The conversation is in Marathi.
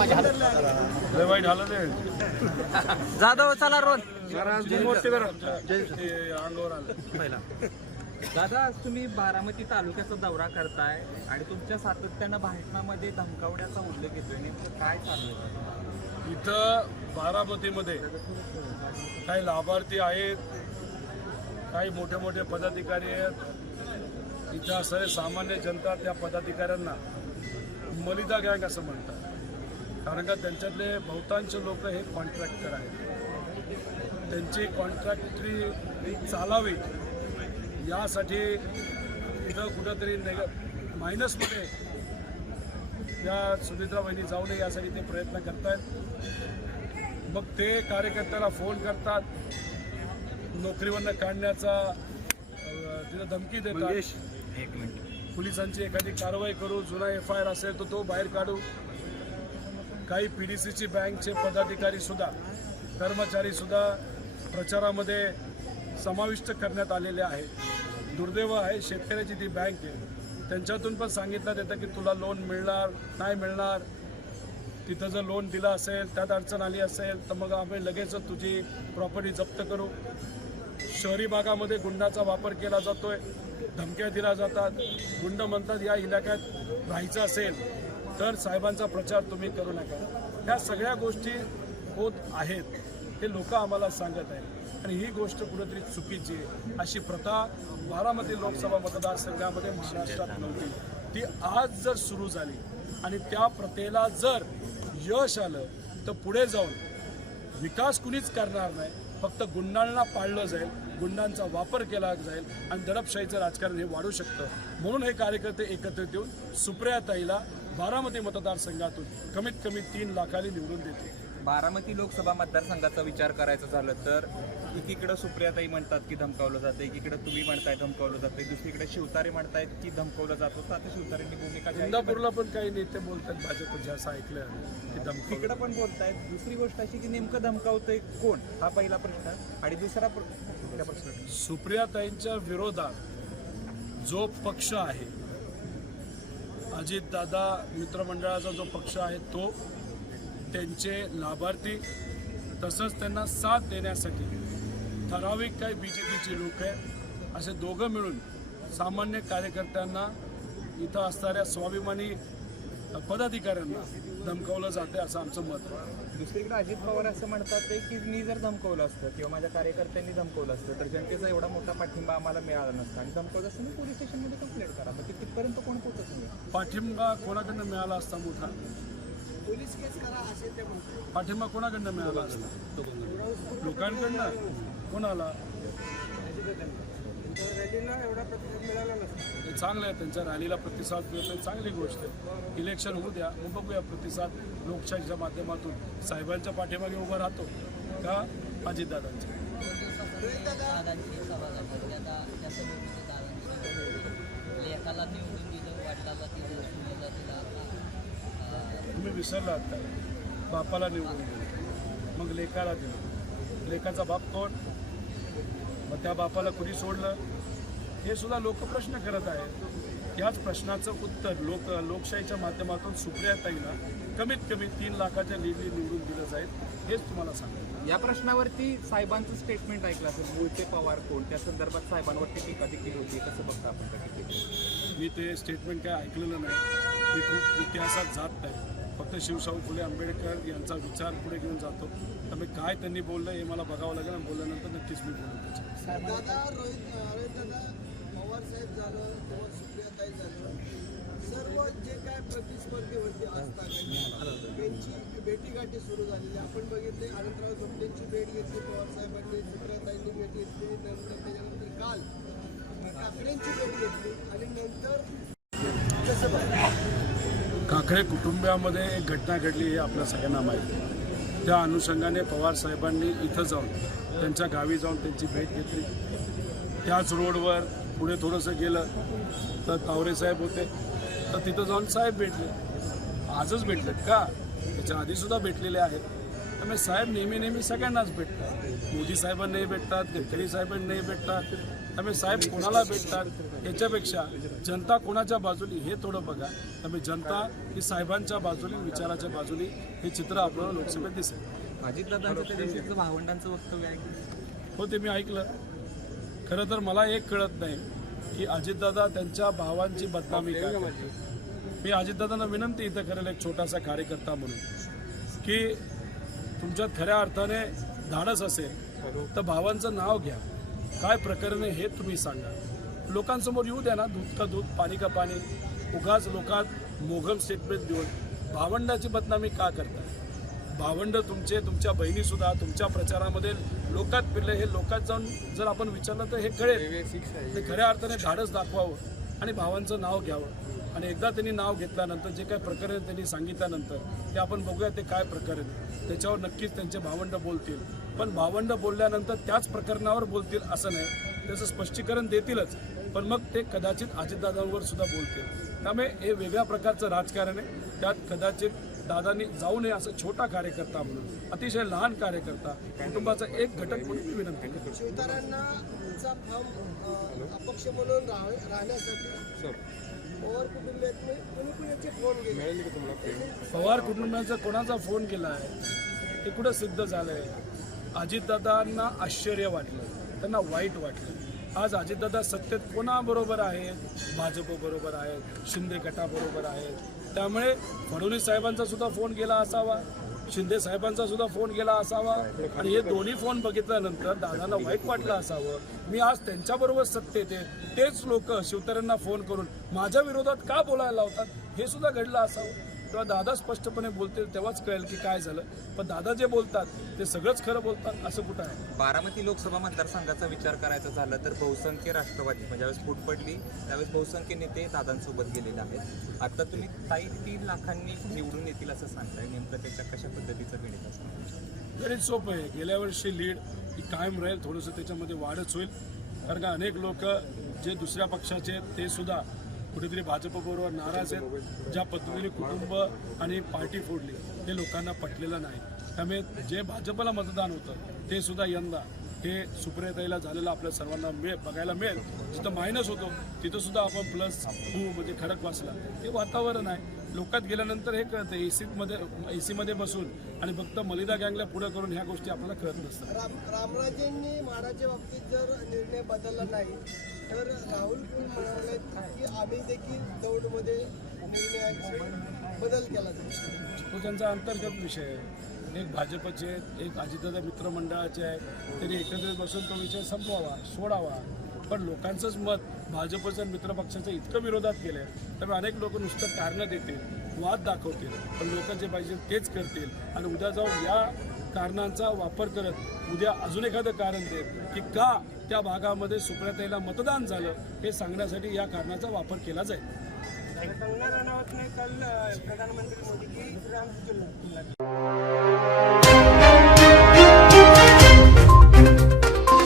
माझ्या हात लय वाईट झालं ते जाधव चला रोल अंगावर आलं पहिला. दादा, आज तुम्ही बारामती तालुक्याचा दौरा करताय आणि तुमच्या सातत्यानं भाषणामध्ये धमकावण्याचा उल्लेख येतोय, नेमकं काय चालू आहे इथं? बारामतीमध्ये काही लाभार्थी आहेत, काही मोठे मोठे पदाधिकारी आहेत. इथं असणारे सामान्य जनता त्या पदाधिकाऱ्यांना मलिदा गँग असं म्हणतात, कारण का त्यांच्यातले बहुतांश लोक हे कॉन्ट्रॅक्टर आहेत. त्यांची कॉन्ट्रॅक्टरी चालावी यासाठी इथं कुठंतरी मायनसमध्ये या सुनित्रा वहिनी जाऊ नये यासाठी ते प्रयत्न करत आहेत. मग ते कार्यकर्त्याला फोन करतात, नोकरीवरनं काढण्याचा तिथं धमकी देतात. पोलिसांची एखादी कारवाई करू, जुना FIR असेल तर तो बाहेर काढू. काही PDCची बँकचे पदाधिकारीसुद्धा, कर्मचारीसुद्धा प्रचारामध्ये समाविष्ट करण्यात आलेले आहेत. दुर्दैव आहे, शेतकऱ्याची ती बँक आहे, त्यांच्यातून पण सांगितलं येतं की तुला लोन मिळणार नाही मिळणार. तिथं जर लोन दिलं असेल, त्यात अडचण आली असेल तर मग आम्ही लगेच तुझी प्रॉपर्टी जप्त करू. शहरी भागामध्ये गुंडाचा वापर केला जातोय, धमक्या दिल्या जातात. गुंड म्हणतात या इलाक्यात राहायचं असेल तर साहेबांचा प्रचार तुम्ही करू नका. ह्या सगळ्या गोष्टी होत आहेत, हे लोक आम्हाला सांगत आहेत आणि ही गोष्ट कुठेतरी चुकीची आहे. अशी प्रथा बारामती लोकसभा मतदारसंघामध्ये महाराष्ट्रात नव्हती, ती आज जर सुरू झाली आणि त्या प्रथेला जर यश आलं तर पुढे जाऊन विकास कुणीच करणार नाही, फक्त गुंडांना पाळलं जाईल, गुंडांचा वापर केला जाईल आणि दडपशाहीचं राजकारण हे वाढू शकतं. म्हणून हे कार्यकर्ते एकत्रित येऊन सुप्रियाताईला बारामती मतदारसंघातून कमीत कमी 3 लाखांनी निवडून देते. बारामती लोकसभा मतदारसंघाचा विचार करायचा झालं तर एकीकडे सुप्रियाताई म्हणतात की धमकावलं जातं, एकीकडे तुम्ही म्हणताय धमकावलं जातं, दुसरीकडे शिवतारे म्हणतायत की धमकावलं जात होतं. आता शिवतारेंनी भूमिका इंदापूरला पण काही नेते बोलतात भाजपचे, असं ऐकलं की तिकडं पण बोलतायत. दुसरी गोष्ट अशी की नेमकं धमकावतंय कोण, हा पहिला प्रश्न. आणि दुसरा प्रश्न, सुप्रियाताईंच्या विरोधात जो पक्ष आहे, अजितदादा मित्रमंडळाचा जो पक्ष आहे तो, त्यांचे लाभार्थी, तसंच त्यांना साथ देण्यासाठी ठराविक काही BJPचे लोक आहेत, असे दोघं मिळून सामान्य कार्यकर्त्यांना, इथं असणाऱ्या स्वाभिमानी पदाधिकाऱ्यांना धमकावलं जाते, असं आमचं मत आहे. दुसरीकडे अजित पवार असं म्हणतात की मी जर धमकावलं असतं किंवा माझ्या कार्यकर्त्यांनी धमकावलं असतं तर जनतेचा एवढा मोठा पाठिंबा आम्हाला मिळाला नसता आणि धमकावलं असतं मी पोलीस स्टेशनमध्ये कंप्लेंट करा. तर तिथपर्यंत कोण पोहोचत नाही. पाठिंबा कोणाकडनं मिळाला असता मोठा? पोलीस केस करा असे ते म्हणतात. पाठिंबा कोणाकडनं मिळाला असता? लोकांकडनं. कोणाला? रॅलीला एवढा प्रतिसाद मिळाला नसता. हे चांगलं आहे, त्यांच्या रॅलीला प्रतिसाद मिळतोय, चांगली गोष्ट आहे. इलेक्शन होऊ द्या, मग बघूया प्रतिसाद. लोकशाहीच्या माध्यमातून साहेबांच्या पाठीमागे उभं राहतो का अजितदादांच्या? तुम्ही विसरला आता, बापाला निवडून दिलं, मग लेकाला दिलं. लेकाचा बाप कोण? मग त्या बापाला कुणी सोडलं? हे सुद्धा लोक प्रश्न करत आहेत. याच प्रश्नाचं उत्तर लोकशाहीच्या माध्यमातून सुप्रियाताईला कमीत कमी 3 लाखाच्या लीडनी निवडून दिलं जाईल, हेच तुम्हाला सांगतो. या प्रश्नावरती साहेबांचं स्टेटमेंट ऐकलं असेल, मूळचे पवार कोण, त्या संदर्भात साहेबांवरती टीका देखील होती, कसं बघता आपण? मी ते स्टेटमेंट काय ऐकलेलं नाही, मी खूप इतिहासात जात नाही, फक्त शिवशाहू फुले आंबेडकर यांचा विचार पुढे घेऊन जातो. त्यामुळे काय त्यांनी बोललं हे मला बघावं लागेल आणि बोलल्यानंतर नक्कीच मी बोलतो त्याच्यावर. दादा रोहित दादा पवार साहेब झालं किंवा सुप्रियाताई झालं, सर्व जे काय प्रतिस्पर्धी होते असतात त्यांची भेटीगाठी सुरू झालेली आपण बघितले. अनंतराव जोपटेंची भेट घेतली पवार साहेबांनी, सुप्रियाताईंनी भेट घेतली, नंतर त्याच्यानंतर काल ठाकरेंची भेट घेतली आणि नंतर काकडे कुटुंबामध्ये एक घटना घडली हे आपल्या सगळ्यांना माहिती आहे. त्या अनुषंगाने पवार साहेबांनी इथं जाऊन, त्यांच्या गावी जाऊन त्यांची भेट घेतली. त्याच रोडवर पुढे थोडंसं गेलं तर तावरे साहेब होते, तर तिथं जाऊन साहेब भेटले. आजच भेटलेत का? त्याच्या आधीसुद्धा भेटलेले आहेत. त्यामुळे साहेब नेहमी सगळ्यांनाच भेटतात. मोदी साहेबांनाही भेटतात, गडकरी साहेबांनाही भेटतात. त्यामुळे साहेब कोणाला भेटतात याच्यापेक्षा जनता कोणाच्या बाजूली हे थोडं बघा. त्यामुळे जनता ही साहेबांच्या बाजूली, विचाराच्या बाजूली हे चित्र आपल्याला लोकसभेत दिसेल. अजितदादांचं त्या दिवशीचं भावंडांचं वक्तव्य आहे. हो, ते मी ऐकलं. खरं तर मला एक कळत नाही की अजितदादा त्यांच्या भावांची बदनामी का करतात. मी अजितदादांना विनंती इथं करेल, एक छोटासा कार्यकर्ता म्हणून, की तुमच्यात खऱ्या अर्थाने धाडस असेल तर भावांचं नाव घ्या. काय प्रकरण आहे हे तुम्ही सांगा. लोकांसमोर येऊ द्या ना. दूध का दूध, पाणी का पाणी. उगाच लोकात मोघम स्टेटमेंट देऊन भावंडाची बदनामी का करताय. भावंड तुमच्या बहिणीसुद्धा तुमच्या प्रचारामध्ये लोकात फिरले. हे लोकात जाऊन जर आपण विचारलं तर हे कळेल. ते खऱ्या अर्थाने धाडस दाखवावं आणि भावांचं नाव घ्यावं. आणि एकदा त्यांनी नाव घेतल्यानंतर जे काही प्रकरण त्यांनी सांगितल्यानंतर ते आपण बघूया ते काय प्रकरण आहे. त्याच्यावर नक्कीच त्यांचे भावंड बोलतील. पण भावंड बोलल्यानंतर त्याच प्रकरणावर बोलतील असं नाही. त्याचं स्पष्टीकरण देतीलच, पण मग ते कदाचित अजितदादांवर सुद्धा बोलतील. त्यामुळे हे वेगळ्या प्रकारचं राजकारण आहे. त्यात कदाचित दादांनी जाऊ नये. असं छोटा कार्यकर्ता म्हणून, अतिशय लहान कार्यकर्ता, कुटुंबाचा एक घटक म्हणून मी विनंती करतो. शिवतारांना चा फॉर्म अपक्ष म्हणून राहण्यासाठी पवार कुटुंबियांनी कुणी फोन केले. पवार कुटुंबाचा कोणाचा फोन केला आहे हे कुठं सिद्ध झालं आहे. अजितदादांना आश्चर्य वाटलं, त्यांना वाईट वाटलं. आज अजितदादा सत्तेत कोणाबरोबर आहेत? भाजपबरोबर आहेत, शिंदे गटाबरोबर आहेत. त्यामुळे फडणवीस साहेबांचा सुद्धा फोन गेला असावा, शिंदे साहेबांचा सुद्धा फोन गेला असावा. आणि हे दोन्ही फोन बघितल्यानंतर दादांना वाईट वाटलं असावं. मी आज त्यांच्याबरोबर सत्तेत आहे, तेच लोक शिवतारेंना फोन करून माझ्या विरोधात का बोलायला लावतात हे सुद्धा घडलं असावं. तेव्हा दादा स्पष्टपणे बोलतील तेव्हाच कळेल की काय झालं. पण दादा जे बोलतात ते सगळंच खरं बोलतात असं कुठं आहे. बारामती लोकसभा मतदारसंघाचा विचार करायचा झाला तर बहुसंख्य राष्ट्रवादी म्हणजे ज्यावेळेस फूट पडली त्यावेळेस बहुसंख्य नेते दादांसोबत गेलेले आहेत. आता तुम्ही 3 लाखांनी निवडून येतील असं सांगताय. नेमकं त्याच्या कशा पद्धतीचं गणित असणार? गणित सोपं आहे. गेल्या वर्षी लीड ही कायम राहील, थोडंसं त्याच्यामध्ये वाढच होईल. कारण का अनेक लोक जे दुसऱ्या पक्षाचे ते सुद्धा कुठेतरी भाजपबरोबर नाराज आहेत. ज्या पद्धतीने कुटुंब आणि पार्टी फोडली हे लोकांना पटलेलं नाही. त्यामुळे जे भाजपला मतदान होतं ते सुद्धा यंदा हे सुप्रियाताईला झालेलं आपल्या सर्वांना बघायला मिळेल. जिथं मायनस होतो तिथं सुद्धा आपण प्लस म्हणजे खडक वाचला. हे वातावरण आहे. लोकात गेल्यानंतर हे कळतं. एसीमध्ये बसून आणि फक्त मलिदा गँगला पुढं करून ह्या गोष्टी आपल्याला कळत नसतात. रामराजेंनी माडाच्या बाबतीत जर निर्णय बदलला नाही तर राहुल पण म्हणाले की आम्ही देखील दौडमध्ये निर्णयाचे बदल केला जाईल. तो त्यांचा अंतर्गत विषय आहे. एक भाजपचे एक अजितदादा मित्रमंडळाचे आहे. त्यांनी एकत्रित बसून तो विषय संपवावा, सोडावा. पण लोकांचंच मत भाजपच्या मित्रपक्षाच्या इतकं विरोधात केलं आहे. त्यामुळे अनेक लोक नुसतं कारणं देतील, वाद दाखवतील, पण लोक जे पाहिजे तेच करतील. आणि उद्या जाऊन या कारणांचा वापर करत उद्या अजून एखादं कारण देत की का त्या भागामध्ये सुप्रियाताईला मतदान झालं हे सांगण्यासाठी या कारणाचा वापर केला जाईल. कंगना रनौत ने कल प्रधानमंत्री मोदी की